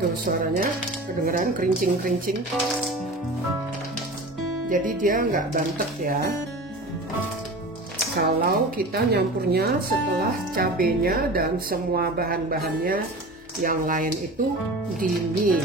Tuh suaranya kedengeran kerincing-kerincing. Jadi dia nggak bantet ya. Kalau kita nyampurnya setelah cabenya dan semua bahan-bahannya yang lain itu dingin.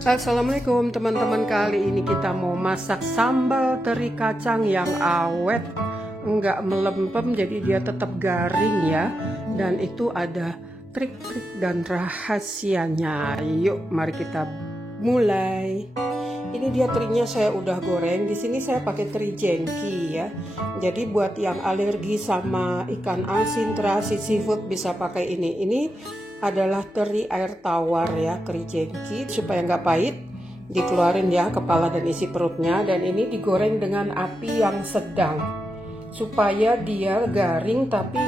Assalamualaikum teman-teman, kali ini kita mau masak sambal teri kacang yang awet, nggak melempem, jadi dia tetap garing ya. Dan itu ada trik-trik dan rahasianya. Yuk, mari kita mulai. Ini dia terinya saya udah goreng. Di sini saya pakai teri jengki ya. Jadi buat yang alergi sama ikan asin, terasi, seafood bisa pakai ini. Ini adalah teri air tawar ya, teri jengki, supaya nggak pahit. Dikeluarin ya kepala dan isi perutnya. Dan ini digoreng dengan api yang sedang, supaya dia garing tapi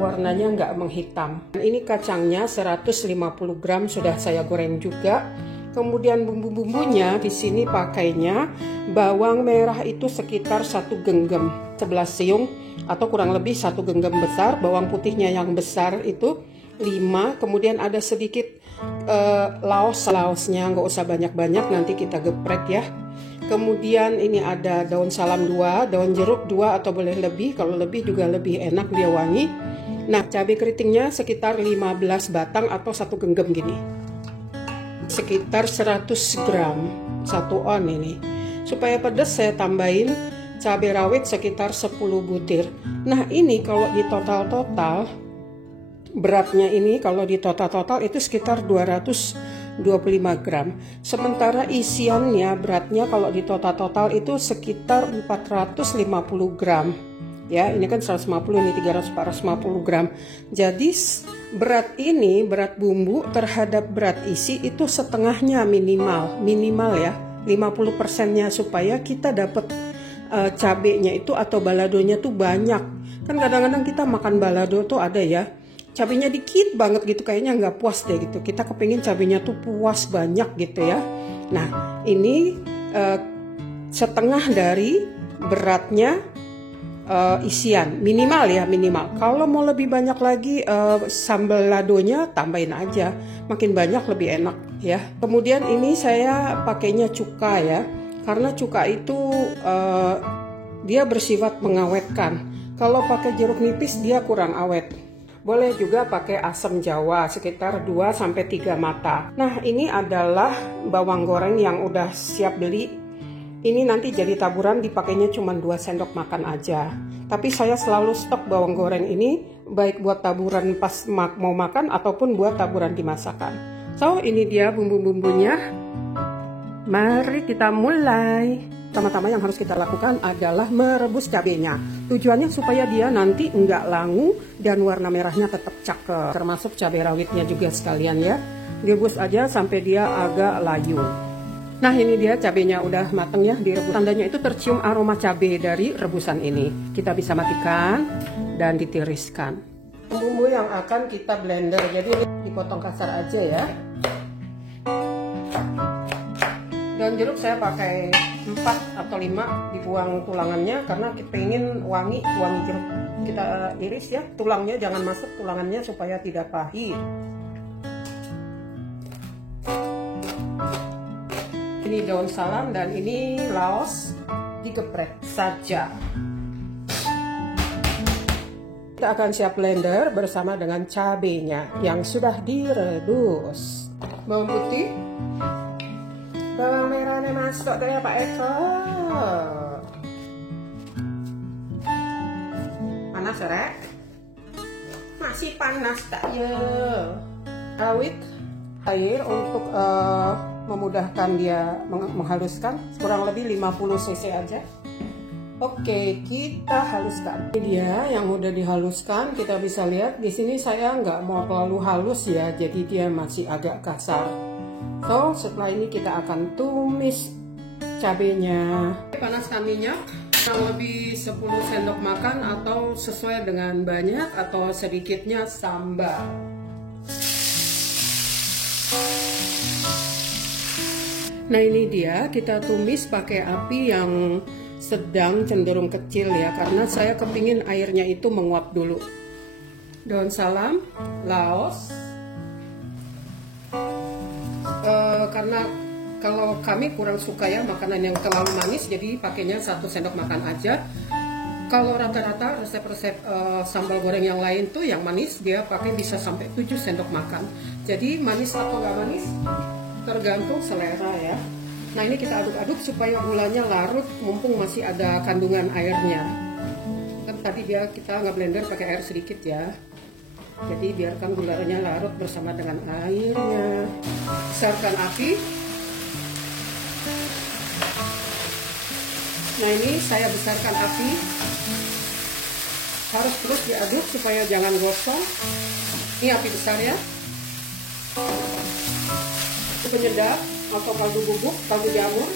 warnanya nggak menghitam. Ini kacangnya 150 gram sudah saya goreng juga. Kemudian bumbu-bumbunya di sini pakainya bawang merah itu sekitar 1 genggam, 11 siung atau kurang lebih 1 genggam besar. Bawang putihnya yang besar itu 5. Kemudian ada sedikit laosnya, nggak usah banyak-banyak, nanti kita geprek ya. Kemudian ini ada daun salam 2, daun jeruk 2 atau boleh lebih, kalau lebih juga lebih enak, dia wangi. Nah, cabai keritingnya sekitar 15 batang atau 1 genggam gini. Sekitar 100 gram, 1 on ini. Supaya pedas saya tambahin cabai rawit sekitar 10 butir. Nah, ini kalau di total beratnya ini kalau di total itu sekitar 225 gram. Sementara isiannya beratnya kalau di total itu sekitar 450 gram. Ya, ini kan 150, ini 300, 450 gram. Jadi berat bumbu terhadap berat isi itu setengahnya minimal ya, 50%-nya, supaya kita dapat cabenya itu atau baladonya tuh banyak. Kan kadang-kadang kita makan balado tuh ada ya, cabenya dikit banget gitu, kayaknya nggak puas deh gitu. Kita kepingin cabenya tuh puas banyak gitu ya. Nah, ini setengah dari beratnya isian, minimal. Kalau mau lebih banyak lagi sambal ladonya tambahin aja, makin banyak lebih enak ya. Kemudian ini saya pakainya cuka ya, karena cuka itu dia bersifat mengawetkan. Kalau pakai jeruk nipis dia kurang awet. Boleh juga pakai asam jawa sekitar 2-3 mata. Nah, ini adalah bawang goreng yang udah siap beli. Ini nanti jadi taburan, dipakainya cuma 2 sendok makan aja. Tapi saya selalu stok bawang goreng ini, baik buat taburan pas mau makan ataupun buat taburan di masakan. So, ini dia bumbu-bumbunya. Mari kita mulai. Pertama-tama yang harus kita lakukan adalah merebus cabenya. Tujuannya supaya dia nanti enggak langu dan warna merahnya tetap cakep. Termasuk cabai rawitnya juga sekalian ya. Direbus aja sampai dia agak layu. Nah, ini dia cabenya udah mateng ya, direbus. Tandanya itu tercium aroma cabai dari rebusan ini. Kita bisa matikan dan ditiriskan. Bumbu yang akan kita blender, jadi dipotong kasar aja ya. Dan jeruk saya pakai 4 atau 5, dibuang tulangannya karena kita pengen wangi jeruk. Kita iris ya, tulangnya jangan masuk tulangannya supaya tidak pahit. Ini daun salam dan ini laos, digeprek saja. Kita akan siap blender bersama dengan cabenya yang sudah direbus. Bawang putih, bawang merahnya masuk dari Pak Eko. Panas rek? Masih panas tak ya? Rawit, air untuk memudahkan dia menghaluskan, kurang lebih 50 cc aja. Oke, kita haluskan. Ini dia yang udah dihaluskan. Kita bisa lihat di sini saya nggak mau terlalu halus ya, jadi dia masih agak kasar. So, setelah ini kita akan tumis cabenya. Panaskan minyak kurang lebih 10 sendok makan atau sesuai dengan banyak atau sedikitnya sambal. Nah, ini dia, kita tumis pakai api yang sedang cenderung kecil ya, karena saya kepingin airnya itu menguap dulu. Daun salam, laos, karena kalau kami kurang suka ya makanan yang terlalu manis, jadi pakainya 1 sendok makan aja. Kalau rata-rata resep-resep sambal goreng yang lain tuh yang manis dia pakai bisa sampai 7 sendok makan. Jadi manis atau nggak manis tergantung selera ya. Nah ini kita aduk-aduk supaya gulanya larut mumpung masih ada kandungan airnya. Kan tadi kita nge-blender pakai air sedikit ya. Jadi biarkan gulanya larut bersama dengan airnya. Besarkan api. Nah ini saya besarkan api. Harus terus diaduk supaya jangan gosong. Ini api besar ya. Penyedap atau kaldu bubuk, kaldu jamur,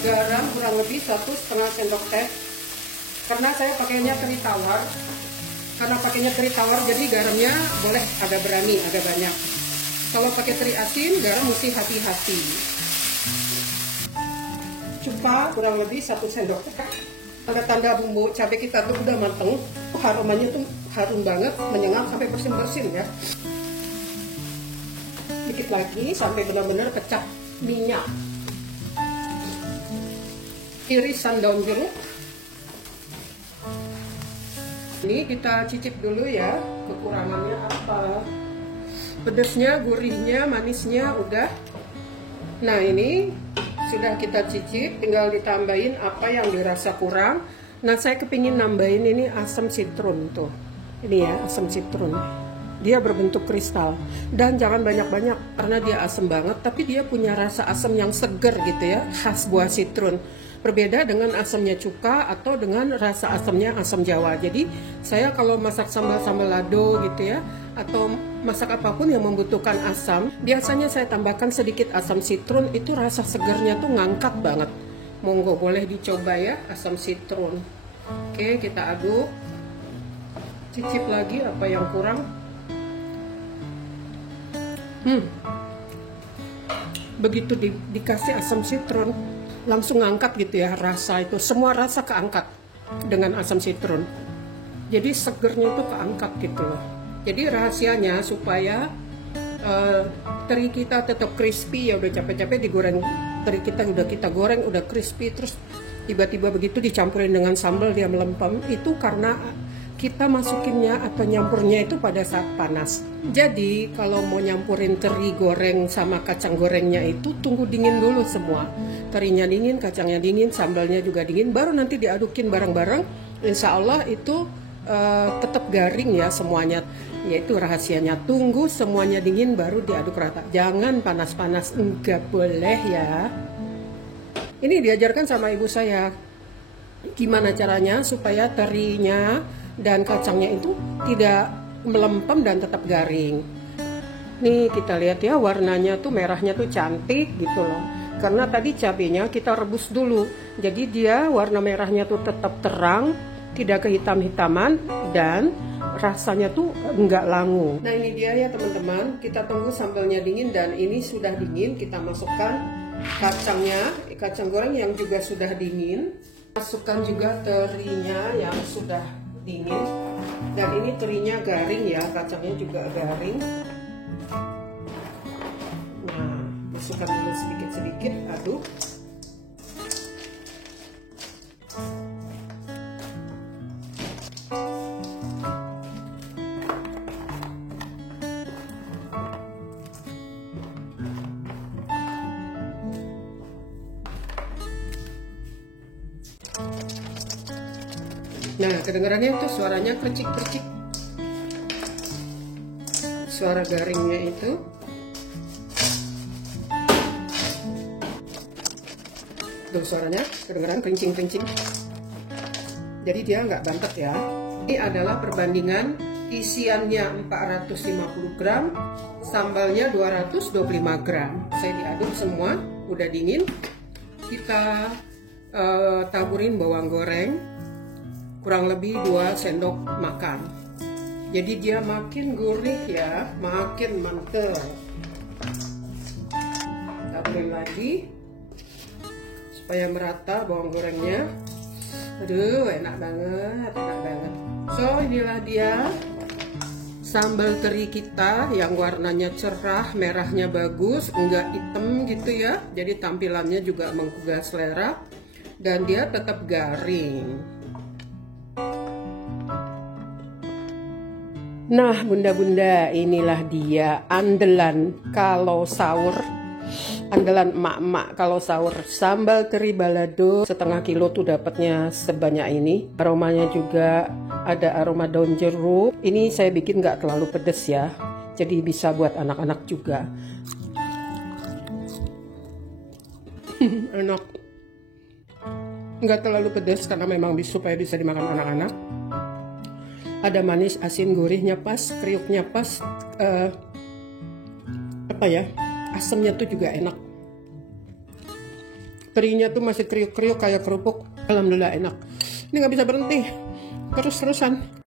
garam kurang lebih 1,5 sendok teh. Karena saya pakainya teri tawar, jadi garamnya boleh agak berani, agak banyak. Kalau pakai teri asin, garam mesti hati-hati. Cupa kurang lebih 1 sendok teh. Tanda-tanda bumbu cabai kita tuh udah mateng, aromanya tuh harum banget, menyengat sampai bersin-bersin ya. Dikit lagi sampai benar-benar pecah minyak. Irisan daun jeruk. Ini kita cicip dulu ya, kekurangannya apa. Pedesnya, gurihnya, manisnya udah. Nah ini sudah kita cicip, tinggal ditambahin apa yang dirasa kurang. Nah saya kepingin nambahin ini asam citron tuh. Ini ya asam citron. Dia berbentuk kristal dan jangan banyak-banyak karena dia asam banget, tapi dia punya rasa asam yang seger gitu ya, khas buah citron. Berbeda dengan asamnya cuka atau dengan rasa asamnya asam Jawa. Jadi saya kalau masak sambal-sambal lado gitu ya, atau masak apapun yang membutuhkan asam, biasanya saya tambahkan sedikit asam citron, itu rasa segernya tuh ngangkat banget. Monggo boleh dicoba ya asam citron. Oke, kita aduk. Cicip lagi apa yang kurang. Begitu dikasih asam citron langsung ngangkat gitu ya rasa itu, semua rasa keangkat dengan asam citron. Jadi segernya itu keangkat gitu loh. Jadi rahasianya supaya teri kita tetap crispy ya, udah capek-capek digoreng teri kita, udah kita goreng udah crispy, terus tiba-tiba begitu dicampurin dengan sambal dia melempem, itu karena kita masukinnya atau nyampurnya itu pada saat panas. Jadi kalau mau nyampurin teri goreng sama kacang gorengnya itu tunggu dingin dulu semua. Terinya dingin, kacangnya dingin, sambalnya juga dingin, baru nanti diadukin bareng-bareng. Insya Allah itu tetap garing ya semuanya. Yaitu rahasianya, tunggu semuanya dingin baru diaduk rata. Jangan panas-panas, enggak boleh ya. Ini diajarkan sama ibu saya. Gimana caranya supaya terinya dan kacangnya itu tidak melempem dan tetap garing. Nih kita lihat ya, warnanya tuh merahnya tuh cantik gitu loh. Karena tadi cabenya kita rebus dulu, jadi dia warna merahnya tuh tetap terang, tidak kehitam-hitaman, dan rasanya tuh enggak langu. Nah ini dia ya teman-teman, kita tunggu sambalnya dingin, dan ini sudah dingin. Kita masukkan kacangnya, kacang goreng yang juga sudah dingin. Masukkan juga terinya yang sudah dingin, dan ini terinya garing ya, kacangnya juga garing. Nah, masukkan dulu sedikit-sedikit, aduk. Nah, kedengarannya tuh suaranya kercik-kercik. Suara garingnya itu. Tuh suaranya, kedengaran kencing-kencing. Jadi dia nggak bantet ya. Ini adalah perbandingan isiannya 450 gram, sambalnya 225 gram. Saya diaduk semua, udah dingin. Kita taburin bawang goreng. Kurang lebih 2 sendok makan. Jadi dia makin gurih ya, makin mantep. Taburin lagi supaya merata bawang gorengnya. Aduh, enak banget, enak banget. So inilah dia sambal teri kita yang warnanya cerah, merahnya bagus, enggak hitam gitu ya. Jadi tampilannya juga menggugah selera dan dia tetap garing. Nah, bunda-bunda, inilah dia andalan kalau sahur. Andalan emak-emak kalau sahur, sambal teri balado setengah kilo tuh dapatnya sebanyak ini. Aromanya juga ada aroma daun jeruk. Ini saya bikin nggak terlalu pedes ya, jadi bisa buat anak-anak juga. Enak, nggak terlalu pedes karena memang supaya bisa dimakan anak-anak. Ada manis, asin, gurihnya pas, kriuknya pas, asamnya tuh juga enak. Terinya tuh masih kriuk-kriuk kayak kerupuk. Alhamdulillah enak. Ini nggak bisa berhenti, terus-terusan.